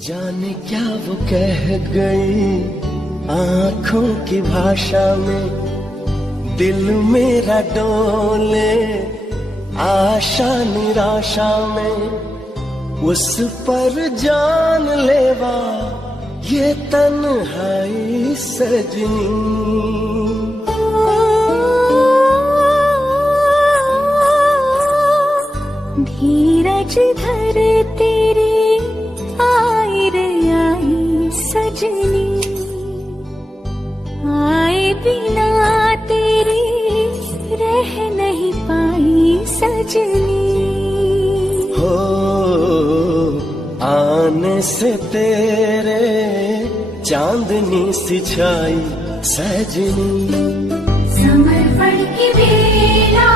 जाने क्या वो कह गई आंखों की भाषा में, दिल मेरा डोले आशा निराशा में। उस पर जान लेवा ये तन्हाई सजनी। धीरज धर तेरी आई रे आई सजनी, आए बिना तेरी रह नहीं पाई सजनी। हो आने से तेरे चांदनी सी छाई सजनी। समर्पण की बेला